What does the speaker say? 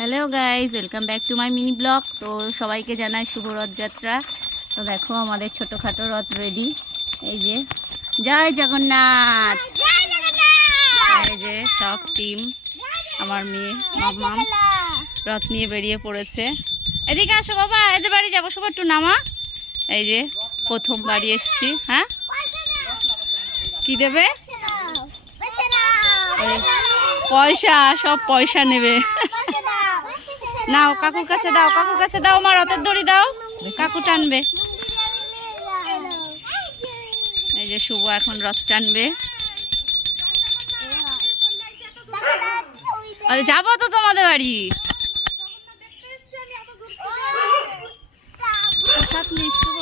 Hello guys, welcome back to my mini blog. তো সবাইকে জানাই শুভ রথযাত্রা। তো দেখো আমাদের ছোটোখাটো রথ রেডি। এই যে জয় জগন্নাথ, এই যে সব টিম, আমার মেয়ে মামাম রথ নিয়ে বেরিয়ে পড়েছে। এদিকে আসো বাবা, এদের বাড়ি যাবো, সবাই একটু নামা। এই যে প্রথম বাড়ি এসছি। হ্যাঁ, কি দেবে? পয়সা, সব পয়সা নেবে। নাও কাকুর কাছে দাও, কাকুর কাছে দাও, মা রথের দড়ি দাও, কাকু টানবে। এই যে শুভ এখন রথ টানবে। আরে যাবো তো তোমাদের বাড়ি। শুভ